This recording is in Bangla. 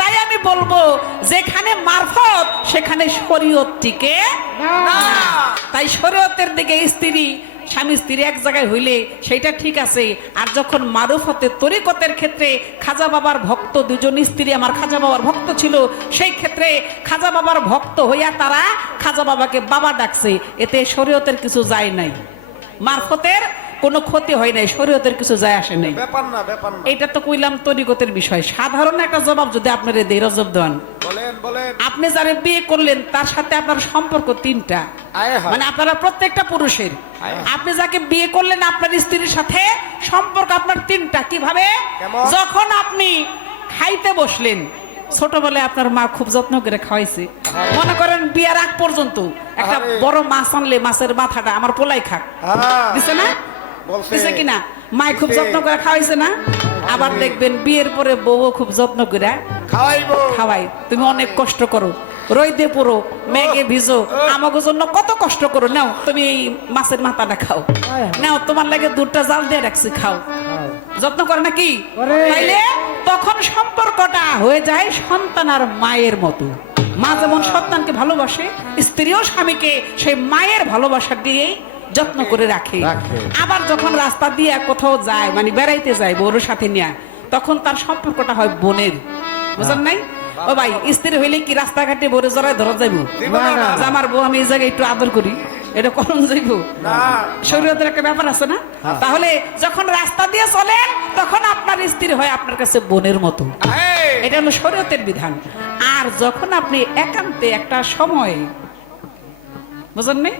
তাই আমি বলব যেখানে মারফত সেখানে শরীয়ত টিকে তাই শরীয়তের দিকে স্ত্রী স্বামী স্ত্রী এক জায়গায় হইলে সেটা ঠিক আছে। আর যখন মারুফতের তরিকতের ক্ষেত্রে খাজা বাবার ভক্ত দুজন স্ত্রী আমার খাজা বাবার ভক্ত ছিল সেই ক্ষেত্রে খাজা বাবার ভক্ত হইয়া তারা খাজা বাবাকে বাবা ডাকছে। এতে শরীয়তের কিছু যায় নাই। মারফতের কোনো ক্ষতি হয় নাই শরীয়তের কিছু যায় আসে নাই। ব্যাপার না ব্যাপার না। এটা তো কইলাম তরিকতের বিষয়। সাধারণ একটা জবাব যদি আপনার দেই রজব দেন বলেন বলেন। আপনি যারা বিয়ে করলেন তার সাথে আপনার সম্পর্ক তিনটা। মানে আপনারা প্রত্যেকটা পুরুষের। আপনি যাকে বিয়ে করলেন আপনার স্ত্রীর সাথে সম্পর্ক আপনার তিনটা। কীভাবে? যখন আপনি খাইতে বসলেন ছোটবেলায় আপনার মা খুব যত্ন করে খাওয়াইছে। মনে করেন বিয়ার আগ পর্যন্ত একটা বড় মাছ আনলে মাছের মাথাটা আমার পোলাই খাক। হ্যাঁ। দিছে না। দিছে কিনা? মায় খুব যত্ন করে খাওয়াইছে না? আবার দেখবেন বিয়ের পরে বউও খুব যত্ন করে খাওয়াইবো। খাওয়াই। তুমি অনেক কষ্ট করো। রইদে পুরো মেঘে ভিজো। আমাকে জন্য কত কষ্ট করো। নাও তুমি এই মাছের মাথাটা খাও। নাও তোমার লাগে দুধটা জাল দিয়ে রাখছি খাও। যত্ন করে নাকি তাইলে তখন সম্পর্কটা হয়ে যায় সন্তান আর মায়ের মতো। মা যেমন সন্তানকে ভালোবাসে স্ত্রীও স্বামীকে সেই মায়ের ভালোবাসা দিয়েই যত্ন করে রাখে। আবার যখন রাস্তা দিয়ে কোথাও যায় মানে বেড়াইতে যায় বউর সাথে নিয়ে তখন তার সম্পর্কটা হয় বোনের। বুঝলেন নাই? ও ভাই স্ত্রী হইলে কি রাস্তাঘাটে বরে জড়ায় ধরা যাইব। আমার বউ আমি এই জায়গায় একটু আদর করি এটা করণ যাইব? না। শরীয়তের একটা ব্যাপার আছে না? তাহলে যখন রাস্তা দিয়ে চলেন তখন আপনার স্ত্রী হয় আপনার কাছে বোনের মতো। এটা হলো শরীয়তের বিধান। আর যখন আপনি একান্তে একটা সময় বুঝলেন নাই?